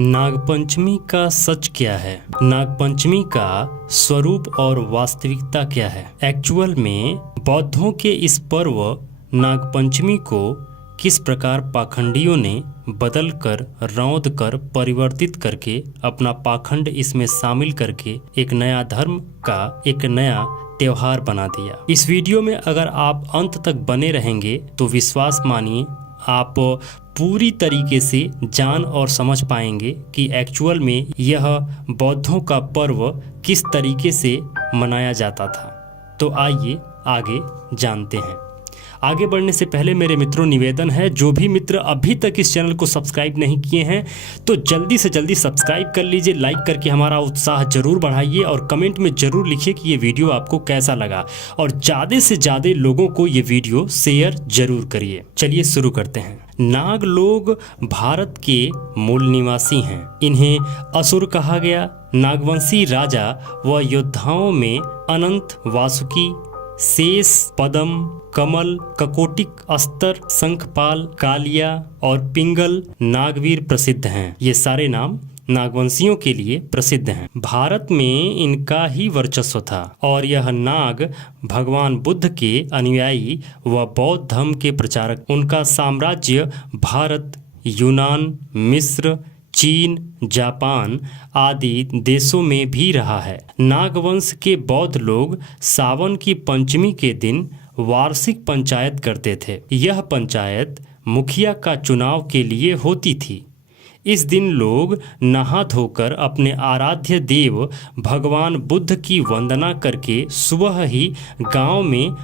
नागपंचमी का सच क्या है? नागपंचमी का स्वरूप और वास्तविकता क्या है? एक्चुअल में बौद्धों के इस पर्व नागपंचमी को किस प्रकार पाखंडियों ने बदल कर, रौंद कर, परिवर्तित करके अपना पाखंड इसमें शामिल करके एक नया धर्म का एक नया त्योहार बना दिया। इस वीडियो में अगर आप अंत तक बने रहेंगे तो विश्वास मानिए आप पूरी तरीके से जान और समझ पाएंगे कि एक्चुअल में यह बौद्धों का पर्व किस तरीके से मनाया जाता था। तो आइए आगे जानते हैं। आगे बढ़ने से पहले मेरे मित्रों निवेदन है, जो भी मित्र अभी तक इस चैनल को सब्सक्राइब नहीं किए हैं तो जल्दी से जल्दी सब्सक्राइब कर लीजिए, लाइक करके हमारा उत्साह जरूर बढ़ाइए और कमेंट में जरूर लिखिए कि ये वीडियो आपको कैसा लगा और ज़्यादा से ज़्यादा लोगों को ये वीडियो शेयर जरूर करिए। चलिए शुरू करते हैं। नाग लोग भारत के मूल निवासी हैं। इन्हें असुर कहा गया। नागवंशी राजा व योद्धाओं में अनंत, वासुकी, शेष, पदम, कमल, ककोटिक, अस्तर, शंखपाल, कालिया और पिंगल नागवीर प्रसिद्ध हैं। ये सारे नाम नागवंशियों के लिए प्रसिद्ध हैं। भारत में इनका ही वर्चस्व था और यह नाग भगवान बुद्ध के अनुयायी व बौद्ध धर्म के प्रचारक। उनका साम्राज्य भारत, यूनान, मिस्र, चीन, जापान आदि देशों में भी रहा है। नागवंश के बौद्ध लोग सावन की पंचमी के दिन वार्षिक पंचायत करते थे। यह पंचायत मुखिया का चुनाव के लिए होती थी। इस दिन लोग नहा धोकर अपने आराध्य देव भगवान बुद्ध की वंदना करके सुबह ही गांव में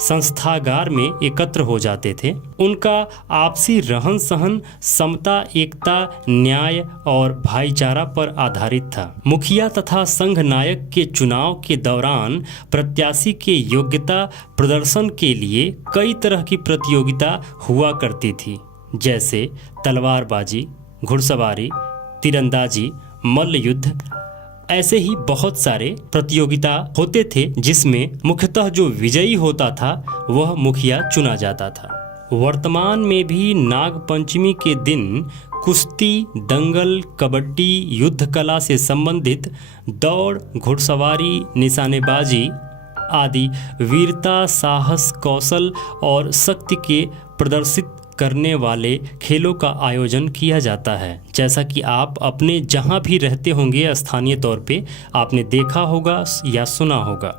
संस्थागार में एकत्र हो जाते थे। उनका आपसी रहन सहन समता, एकता, न्याय और भाईचारा पर आधारित था। मुखिया तथा संघ नायक के चुनाव के दौरान प्रत्याशी के योग्यता प्रदर्शन के लिए कई तरह की प्रतियोगिता हुआ करती थी, जैसे तलवारबाजी, घुड़सवारी, तीरंदाजी, मल्ल युद्ध। ऐसे ही बहुत सारे प्रतियोगिता होते थे जिसमें मुख्यतः जो विजयी होता था वह मुखिया चुना जाता था। वर्तमान में भी नाग पंचमी के दिन कुश्ती, दंगल, कबड्डी, युद्ध कला से संबंधित दौड़, घुड़सवारी, निशानेबाजी आदि वीरता, साहस, कौशल और शक्ति के प्रदर्शित करने वाले खेलों का आयोजन किया जाता है। जैसा कि आप अपने जहां भी रहते होंगे स्थानीय तौर पे आपने देखा होगा या सुना होगा।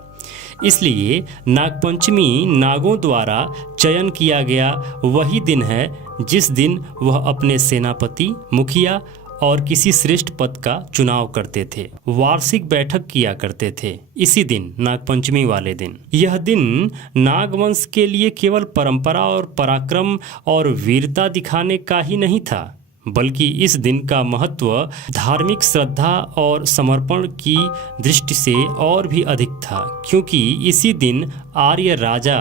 इसलिए नागपंचमी नागों द्वारा चयन किया गया वही दिन है जिस दिन वह अपने सेनापति, मुखिया और किसी श्रेष्ठ पद का चुनाव करते थे। वार्षिक बैठक किया करते थे इसी दिन, नागपंचमी वाले दिन। यह दिन नागवंश के लिए केवल परंपरा और पराक्रम और वीरता दिखाने का ही नहीं था, बल्कि इस दिन का महत्व धार्मिक श्रद्धा और समर्पण की दृष्टि से और भी अधिक था, क्योंकि इसी दिन आर्य राजा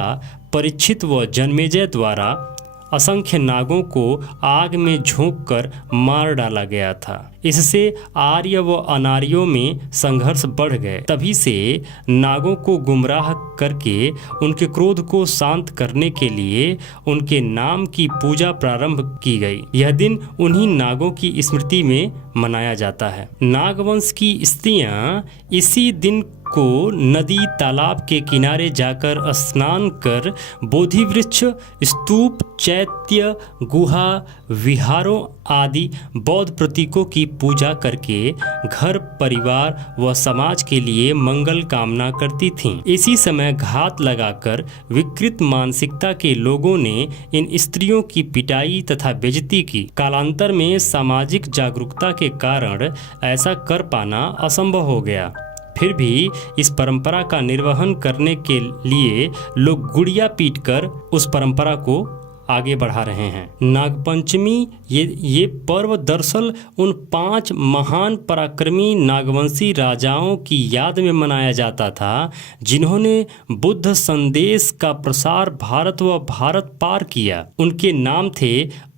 परीक्षित व जन्मेजय द्वारा असंख्य नागों को आग में झोंककर मार डाला गया था। इससे आर्य व अनार्यों में संघर्ष बढ़ गए। तभी से नागों को गुमराह करके उनके क्रोध को शांत करने के लिए उनके नाम की पूजा प्रारंभ की गई। यह दिन उन्हीं नागों की स्मृति में मनाया जाता है। नागवंश की स्त्रियां इसी दिन को नदी, तालाब के किनारे जाकर स्नान कर बोधि वृक्ष, स्तूप, चैत्य, गुहा, विहारों आदि बौद्ध प्रतीकों की पूजा करके घर, परिवार व समाज के लिए मंगल कामना करती थीं। इसी समय घात लगाकर विकृत मानसिकता के लोगों ने इन स्त्रियों की पिटाई तथा बेइज्जती की। कालांतर में सामाजिक जागरूकता के कारण ऐसा कर पाना असंभव हो गया। फिर भी इस परंपरा का निर्वहन करने के लिए लोग गुड़िया पीटकर उस परंपरा को आगे बढ़ा रहे हैं। नागपंचमी ये पर्व दरअसल उन 5 महान पराक्रमी नागवंशी राजाओं की याद में मनाया जाता था जिन्होंने बुद्ध संदेश का प्रसार भारत व भारत पार किया। उनके नाम थे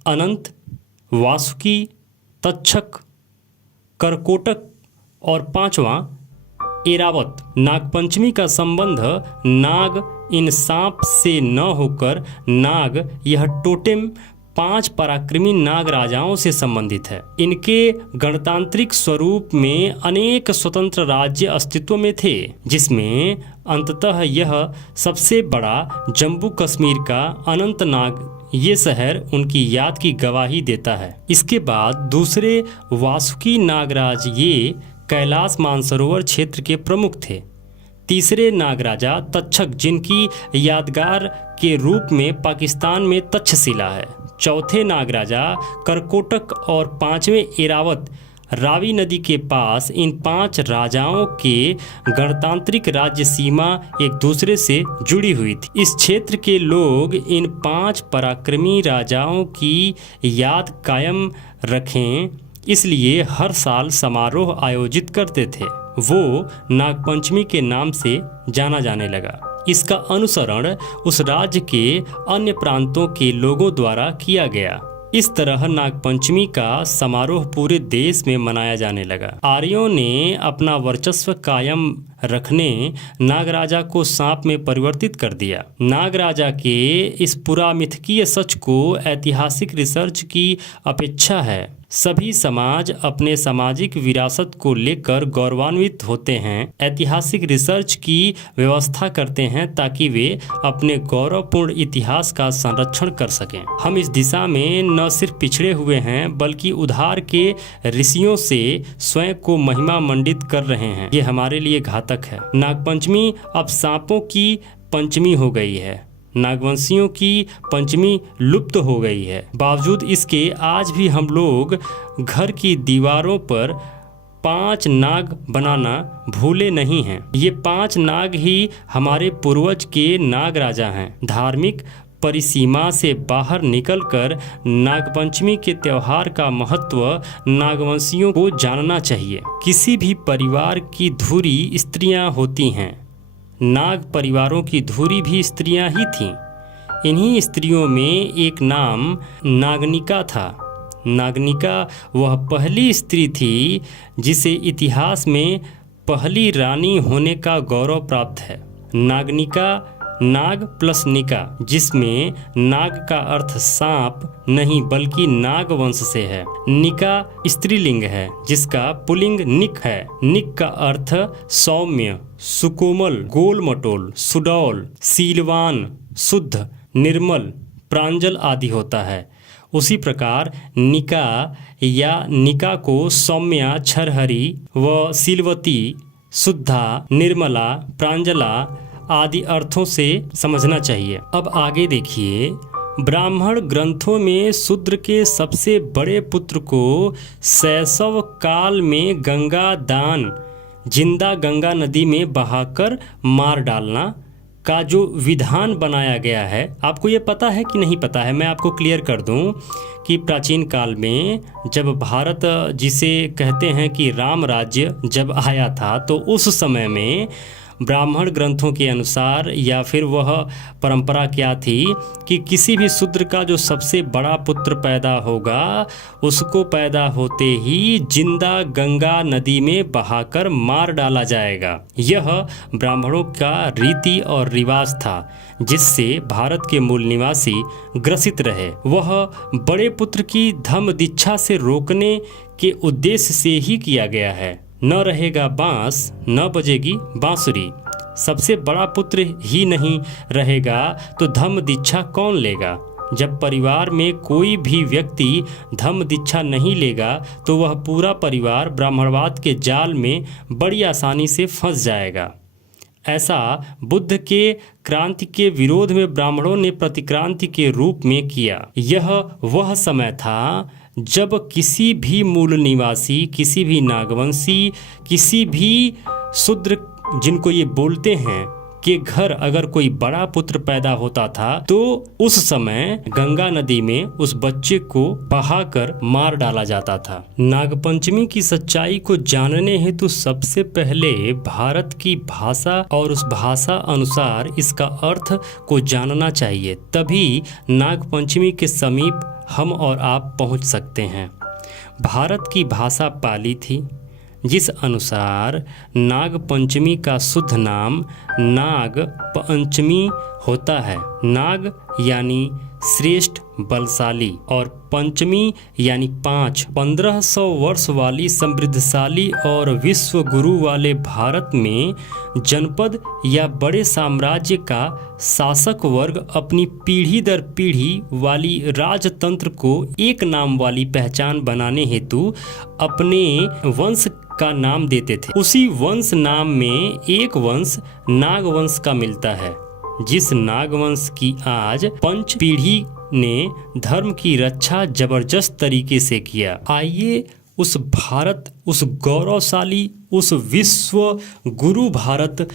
अनंत, वासुकी, तक्षक, करकोटक और 5वां एरावत। नागपंचमी का संबंध नाग इन सांप से न होकर नाग यह टोटेम 5 पराक्रमी नाग राजाओं से संबंधित है। इनके गणतांत्रिक स्वरूप में अनेक स्वतंत्र राज्य अस्तित्व में थे, जिसमें अंततः यह सबसे बड़ा जम्मू कश्मीर का अनंतनाग ये शहर उनकी याद की गवाही देता है। इसके बाद दूसरे वासुकी नागराज ये कैलाश मानसरोवर क्षेत्र के प्रमुख थे। तीसरे नागराजा तक्षक, जिनकी यादगार के रूप में पाकिस्तान में तक्षशिला है। चौथे नागराजा करकोटक और 5वें एरावत रावी नदी के पास। इन 5 राजाओं के गणतांत्रिक राज्य सीमा एक दूसरे से जुड़ी हुई थी। इस क्षेत्र के लोग इन 5 पराक्रमी राजाओं की याद कायम रखें, इसलिए हर साल समारोह आयोजित करते थे। वो नागपंचमी के नाम से जाना जाने लगा। इसका अनुसरण उस राज्य के अन्य प्रांतों के लोगों द्वारा किया गया। इस तरह नागपंचमी का समारोह पूरे देश में मनाया जाने लगा। आर्यों ने अपना वर्चस्व कायम रखने नागराजा को सांप में परिवर्तित कर दिया। नागराजा के इस पुरामिथकीय सच को ऐतिहासिक रिसर्च की अपेक्षा है। सभी समाज अपने सामाजिक विरासत को लेकर गौरवान्वित होते हैं। ऐतिहासिक रिसर्च की व्यवस्था करते हैं ताकि वे अपने गौरवपूर्ण इतिहास का संरक्षण कर सकें। हम इस दिशा में न सिर्फ पिछड़े हुए हैं, बल्कि उधार के ऋषियों से स्वयं को महिमा मंडित कर रहे हैं। ये हमारे लिए घातक है। नागपंचमी अब सांपों की पंचमी हो गई है। नागवंशियों की पंचमी लुप्त हो गई है। बावजूद इसके आज भी हम लोग घर की दीवारों पर 5 नाग बनाना भूले नहीं हैं। ये 5 नाग ही हमारे पूर्वज के नाग राजा हैं। धार्मिक परिसीमा से बाहर निकलकर नागपंचमी के त्योहार का महत्व नागवंशियों को जानना चाहिए। किसी भी परिवार की धुरी स्त्रियां होती हैं। नाग परिवारों की धुरी भी स्त्रियां ही थीं। इन्हीं स्त्रियों में एक नाम नागनिका था। नागनिका वह पहली स्त्री थी जिसे इतिहास में पहली रानी होने का गौरव प्राप्त है। नागनिका नाग प्लस निका, जिसमें नाग का अर्थ सांप नहीं बल्कि नाग वंश से है। निका स्त्रीलिंग है जिसका पुल्लिंग निक है। निक का अर्थ सौम्य, सुकोमल, गोल मटोल, सुडौल, सीलवान, शुद्ध, निर्मल, प्रांजल आदि होता है। उसी प्रकार निका या निका को सौम्या, छरहरी व सीलवती, शुद्धा, निर्मला, प्रांजला आदि अर्थों से समझना चाहिए। अब आगे देखिए, ब्राह्मण ग्रंथों में शूद्र के सबसे बड़े पुत्र को शैशव काल में गंगा दान, जिंदा गंगा नदी में बहाकर मार डालना का जो विधान बनाया गया है, आपको ये पता है कि नहीं पता है? मैं आपको क्लियर कर दूं कि प्राचीन काल में जब भारत, जिसे कहते हैं कि राम राज्य जब आया था, तो उस समय में ब्राह्मण ग्रंथों के अनुसार या फिर वह परंपरा क्या थी कि किसी भी शूद्र का जो सबसे बड़ा पुत्र पैदा होगा उसको पैदा होते ही जिंदा गंगा नदी में बहाकर मार डाला जाएगा। यह ब्राह्मणों का रीति और रिवाज था जिससे भारत के मूल निवासी ग्रसित रहे। वह बड़े पुत्र की धम्म दीक्षा से रोकने के उद्देश्य से ही किया गया है। न रहेगा बांस न बजेगी बांसुरी। सबसे बड़ा पुत्र ही नहीं रहेगा तो धम्म दीक्षा कौन लेगा? जब परिवार में कोई भी व्यक्ति धम्म दीक्षा नहीं लेगा तो वह पूरा परिवार ब्राह्मणवाद के जाल में बड़ी आसानी से फंस जाएगा। ऐसा बुद्ध के क्रांति के विरोध में ब्राह्मणों ने प्रतिक्रांति के रूप में किया। यह वह समय था जब किसी भी मूल निवासी, किसी भी नागवंशी, किसी भी शूद्र जिनको ये बोलते हैं के घर अगर कोई बड़ा पुत्र पैदा होता था तो उस समय गंगा नदी में उस बच्चे को बहाकर मार डाला जाता था। नागपंचमी की सच्चाई को जानने हेतु सबसे पहले भारत की भाषा और उस भाषा अनुसार इसका अर्थ को जानना चाहिए, तभी नागपंचमी के समीप हम और आप पहुंच सकते हैं। भारत की भाषा पाली थी जिस अनुसार नाग पंचमी का शुद्ध नाम नाग पंचमी होता है। नाग यानी श्रेष्ठ बलशाली, और पंचमी यानी 5 1500 वर्ष वाली समृद्धशाली और विश्व गुरु वाले भारत में जनपद या बड़े साम्राज्य का शासक वर्ग अपनी पीढ़ी दर पीढ़ी वाली राजतंत्र को एक नाम वाली पहचान बनाने हेतु अपने वंश का नाम देते थे। उसी वंश नाम में एक वंश नागवंश का मिलता है, जिस नागवंश की आज पंच पीढ़ी ने धर्म की रक्षा जबरदस्त तरीके से किया। आइए उस भारत, उस गौरवशाली, उस विश्व गुरु भारत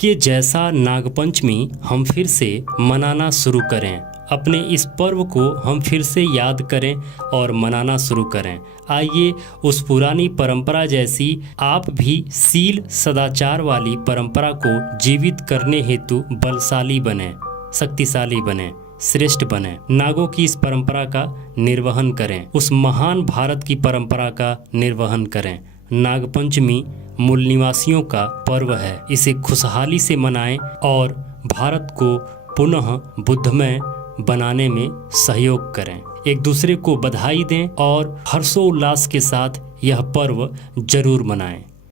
के जैसा नागपंचमी हम फिर से मनाना शुरू करें। अपने इस पर्व को हम फिर से याद करें और मनाना शुरू करें। आइए उस पुरानी परंपरा जैसी आप भी शील सदाचार वाली परंपरा को जीवित करने हेतु बलशाली बने, शक्तिशाली बने, श्रेष्ठ बने। नागों की इस परंपरा का निर्वहन करें, उस महान भारत की परंपरा का निर्वहन करें। नागपंचमी मूल निवासियों का पर्व है, इसे खुशहाली से मनाएं और भारत को पुनः बुद्धमय बनाने में सहयोग करें। एक दूसरे को बधाई दें और हर्षोल्लास के साथ यह पर्व जरूर मनाएं।